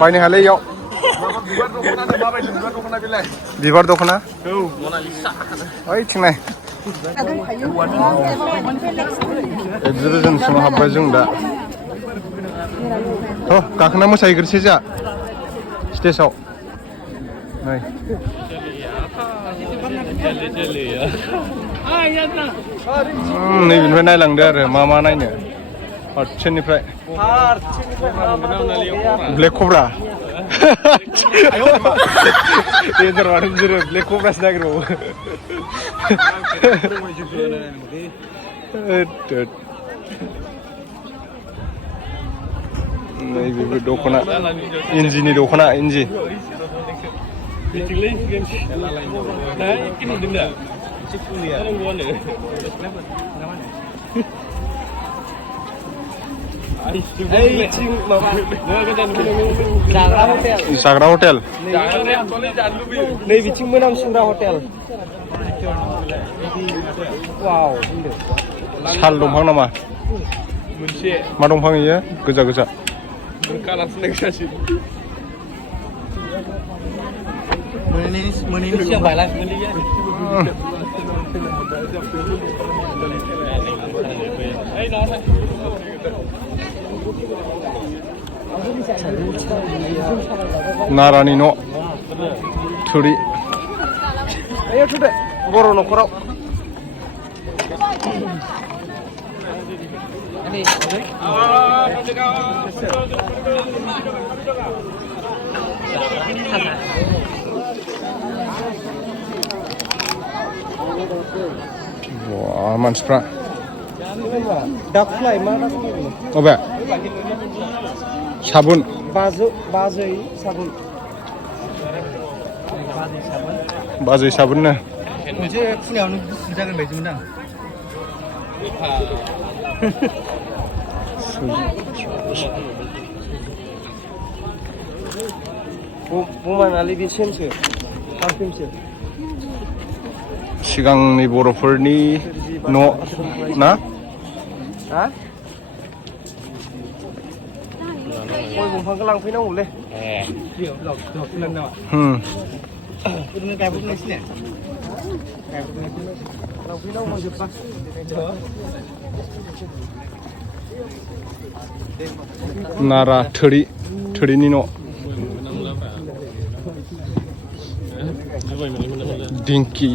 बायनो हायालै इयाव बिबार दख'ना ओइ थिंनाय एक्जिबिसन सिङाव हाबबाय जों दा गाखोना मोसाहैग्रोसै जा स्टेजआव नै नैबेनिफ्राय नायलांदो आरो मा मा नायनो फारसेनिफ्राय ब्लेक कब्रा डेन्जार मानो बिसोरो ब्लेक कब्रासो नागिरबावो नैबेबो दख'ना इन्जिनि दख'ना इन्जि जाग्रा हटेल नै बिथिं मोनामसुग्रा हटेल साल दंफां नामा मा दंफां इयो गोजा गोजा नारानि न' थुरि बर' न'खराव wah मानसिफ्रा दाखुलाय मा दाखुलाय अबे साबुन बाजै साबुन बाजै साबुननो मोनसे फुङावनो गुसु जागोन बायदि मोनदां बुंबानालै बे सेनसो पारफिउमसो सिगांनि बर'फोरनि न' ना हा गय दंफांखौ लांफैनांगौलै नारा थोरिनि न' दिंखि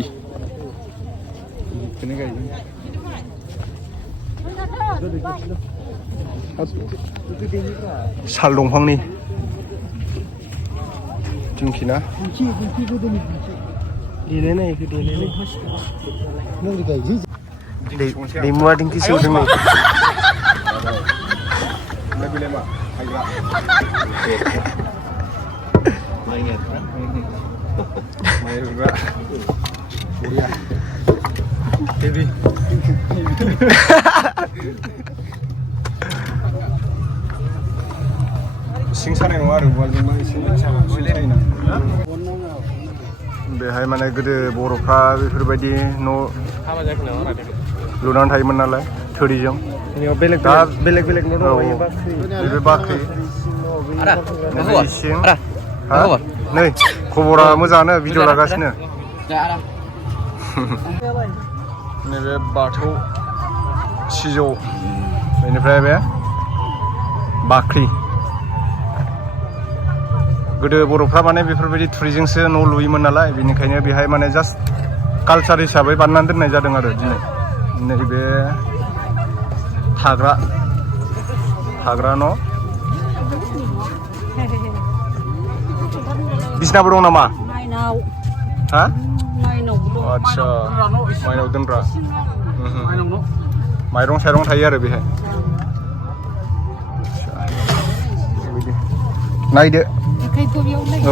साल दंफांनि दिंखि ना दैमुआ दिंखि सौदों नै सिं सानाय नङा आरो वालजोंबो एसे बेहाय माने गोदो बर'फ्रा बेफोरबायदि न' लुनानै थायोमोन नालाय थोरिजों दा बेलेग न' दङ बे बाख्रि इसिं नै खबरा मोजाङानो भिडिअ लागासिनो नैबे बाथौ सिजौ बेनिफ्राय बे बाख्रि गोदो बर'फ्रा माने बेफोरबायदि थुरिजोंसो न' लुयोमोन नालाय बेनिखायनो बेहाय माने जास्ट कालचार हिसाबै बानायनानै दोननाय जादों आरो दिनै नैबे थाग्रा न' बिसनाबो दं नामा हा आदसा माइनाव दोनग्रा माइरं साइरं थायो आरो बेहाय नायदो औ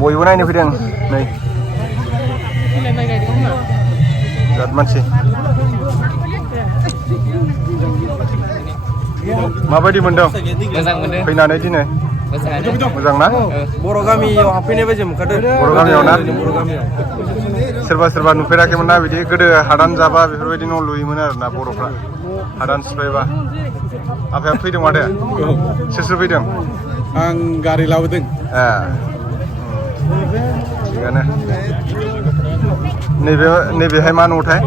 बयबो नायनो फैदों नै बिराद मानसि माबायदि मोनदों मोजां मोनदों फैनानै दिनै मोजां ना बर' गामियाव हाबफैनाय बायदि मोनखादों बर' गामियाव ना बर' गामियाव सोरबा नुफेराखैमोन ना बिदि गोदो हादान जाबा बेफोरबायदि न' लुयोमोन आरोना बर'फ्रा हादान सिफायबा आफाया फैदों माथो सोर फैदों आं गारि लाबोदों थिगानो नैबेहाय मा न'थाय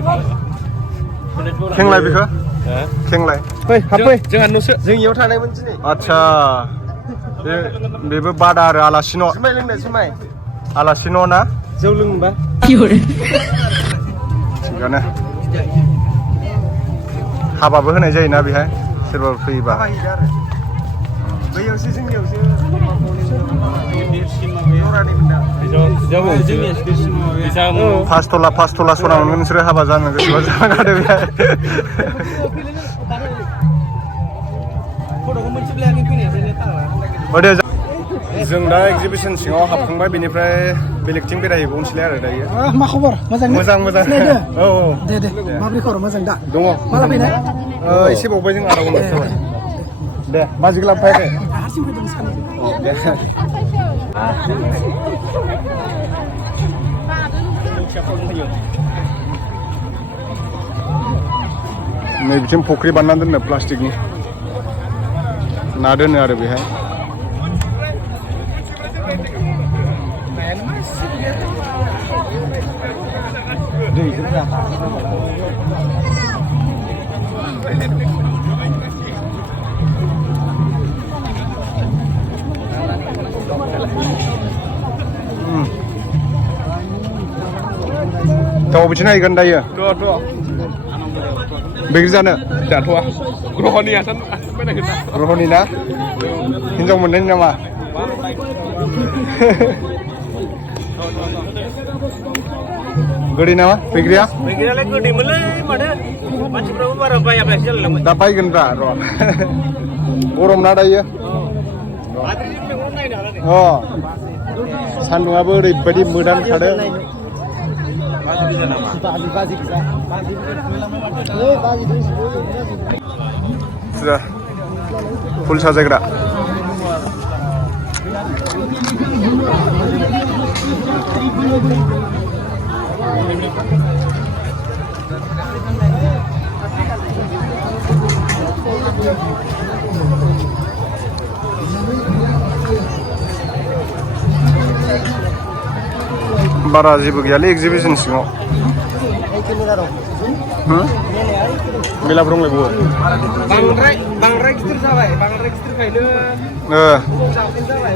खेंलाय बेखौ खेंलाय फै हाबफै जोंहा न'सो जोंनियाव थानायमोन दिनै आदसा बेबो बादा आरो आलासि न' जुमाय लोंनाय जुमाय आलासि न' ना जौ लोंबा थिगानो हाबाबो होनाय जायोना बेहाय सोरबा फैयोबा बैयावसो जोंनियावसो पास तला सना मोनगोन नोंसोरो हाबा जानो गोसोबा जानो हादो बेहाय जों दा एक्जिबिसन सिङाव हाबखांबाय बेनिफ्राय बेलेगथिं बेरायहैबावनोसैलाय आरो दायो मा खबर मोजां मोजां औ दे माब्रै खबर मोजां दा दङ माला फैनाय एसे बावबाय जों आधा घन्टासो जाबाय दे बाजैखौ लाबोफायाखै हारसिं फैदों नैबिथिं फुख्रि बानायना दोननो प्लास्टिकनि ना दोनो आरो बेहाय थ' बिथिं नायगोन दायो बैग्रि जानो जाथ'वा ग्रहनिया ग्रहनि ना हिनजाव मोननायनि नामा गोदै नामा बैग्रिया बैग्रियालाय गोदैमोनलै माथो मानसिफ्राबो बारा बायाबायसो जालांबाय दा बायगोन दा र' गरम ना दायो सान्दुंआबो ओरैबायदि मोदानखादों फुल साजायग्रा बारा जेबो गैयालै एक्जिबिसन सिङाव मेलाफोर दंलायबावो बांद्राय गिदिर जाबाय बांद्राय गिदिरखायनो जाबाय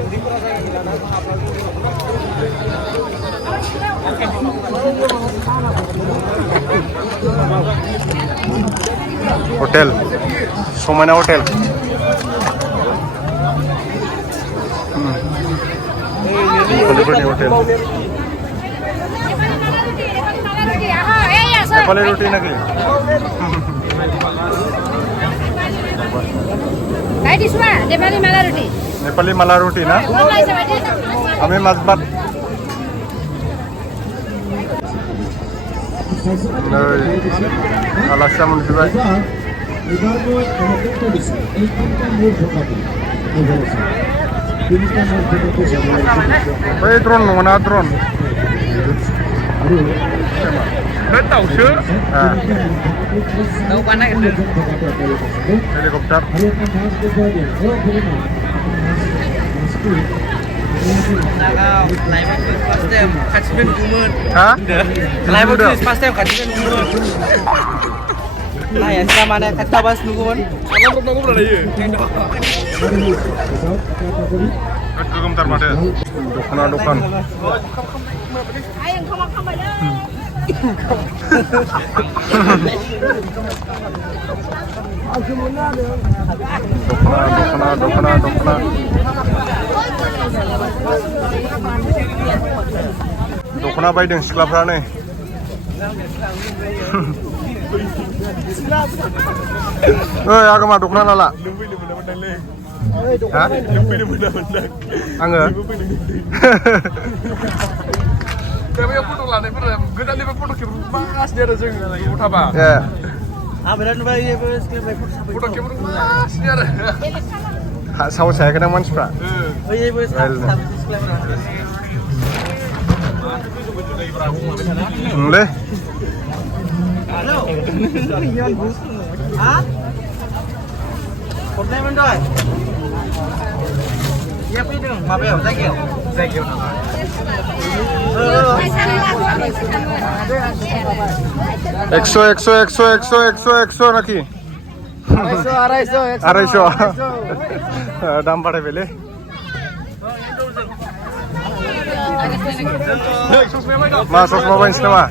हटेल समायना हटेल हटेल नेपाली रोटी ना कि नेपाली माला रोटी ना हमें मजबत आलासिया मोनफैबाय बै ड्रन नङा ड्रन दाउसो दाउ बानायगोन हेलिकप्टार गोगोमथार माथो दख'ना दखान दख'ना बायदों सिख्लाफ्रा नै ओइ आगोमा दख'ना लाला आङो बेयाव फट' लानायफोरा गोदाननिफ्राय फट' खेबगासिनो आरो जों थाबा फट' खेबगासिनो आरो साहस हायाखै दां मानसिफ्रा लै हरनायमोन दहाय iya fैदों माबायाव जायगायाव नामा 100 नाखि 250 दाम बारायबायलै मा ससमा बायनोसै नामा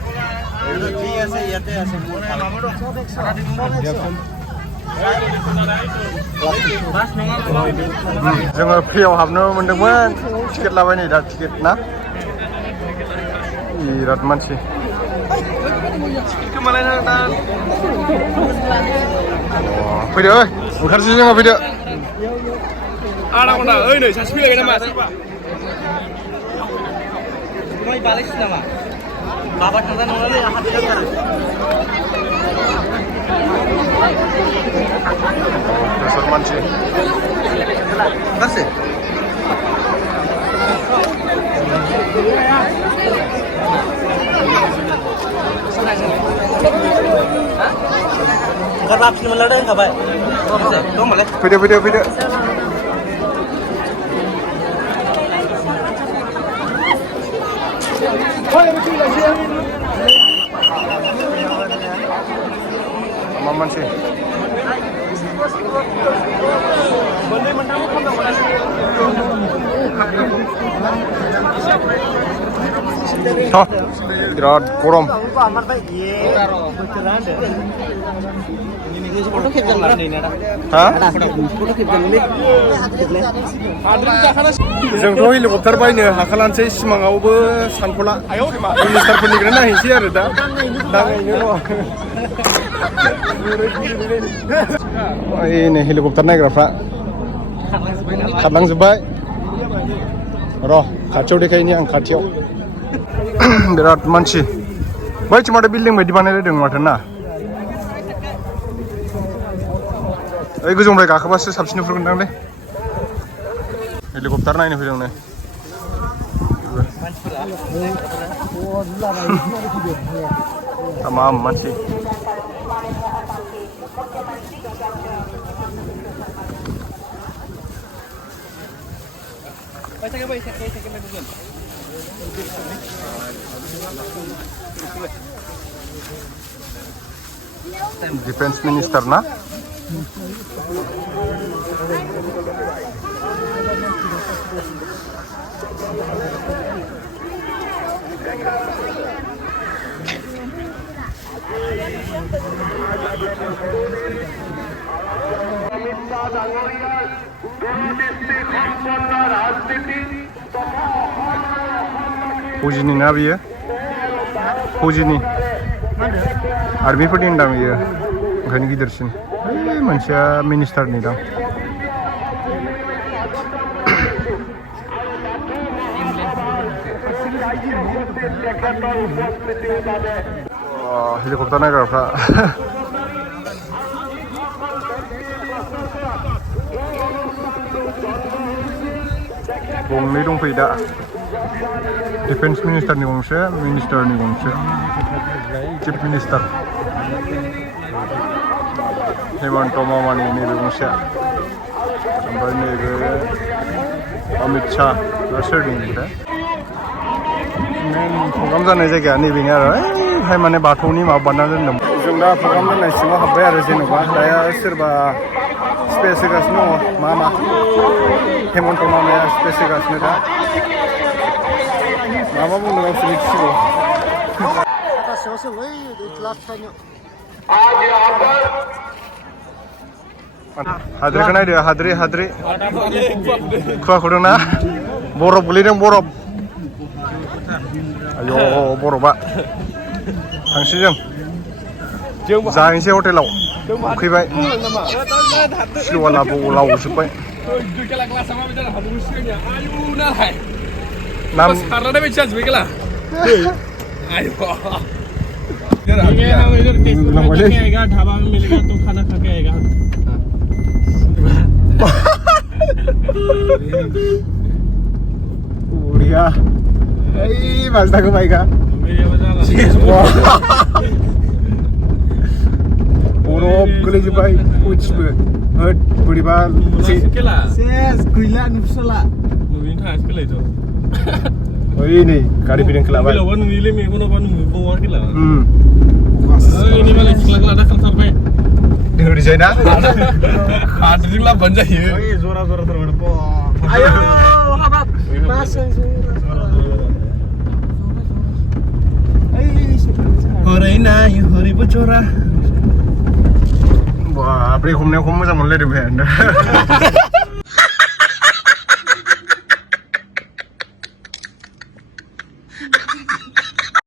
जोङो फ्रियाव हाबनो मोनदोंमोन टिकेट लाबाय नै दा टिकेट ना बिराद मानसि फैदो ओंखारसै जोङो फैदो आधा घन्टा ओइ नै सासे फैलायबाय नामा Mau balik sih nama? Bapak tangga nolnya ya hati kan? Besar manci. Kasih. Kerap sih melada enggak baik? Tuh malah. Video. Aman sih. Hah, birat korom. Hah? जोंथ' हेलिकप्टार बायनो हाखालानोसै सिमाङावबो सानख'ला मिनिस्टारफोरनिफ्राय नायहैनोसै आरो दा नायनो र' नै हेलिकप्टार नायग्राफ्रा खारलांजोब्बाय र' खाथियाव देखायनि आं खाथियाव बिराद मानसि बैथिं माथो बिल्डिं बायदि बानायलायदों माथो ना ओइ गोजौनिफ्राय गाखोबासो साबसिन नुहुरगोनदांलै हेलिकप्टार नायनो फैदों नै tamam मानसि डिफेन्स मिनिस्टार ना फौजिनि ना बियो फौजिनि आर्मिफोरनि होनदां बियो ओंखायनो गिदिरसिन मोनसेया मिनिस्टारनि दां हेलिकप्टार नायग्राफ्रा गंनै दंफैयो दा डिफेन्स मिनिस्टारनि गंसे मिनिस्टारनि गंसे चिफ मिनिस्टार हेमन्त मामानि नैबे गंसेया ओमफ्राय नैबे अमित शाह सोरनि ओमफ्राय मेन प्रग्राम जानाय जायगाया नैबेनो आरो ओमफ्राय माने बाथौनि माबा बानायना दोनदों जों दा प्रग्राम जानाय सिङाव हाबबाय आरो जेनेबा दाया सोरबा स्पेस होगासिनो दङ मा हेमन्त मामाया स्पेस होगासिनो दा माबा बुंदों गावसोर मिथिसिगौ हाद्रिखौ नायदो हाद्रि खुवा खुदोंना बरफ गोलैदों बरफ आय' बरफआ थांसै जों जाहैनोसै हटेलाव उखैबाय सिलुआ लावजोब्बाय नाम खारनानै बायदि जाजोब्बाय गेला ढाबा में मिलेगा तो खाना खा के आएगा Uria. Hei, mas tak baik kan? Orang boleh jumpai coach ber, beriba si. Ses, gila nufsala. Oh ini kari piring kelapa. Dengar di sana? Kadri lah banja ya. Zora terberpo. Ayo, habab. Masang Horeina, hori bocora. Wah, apa yang kamu moza mulai deh,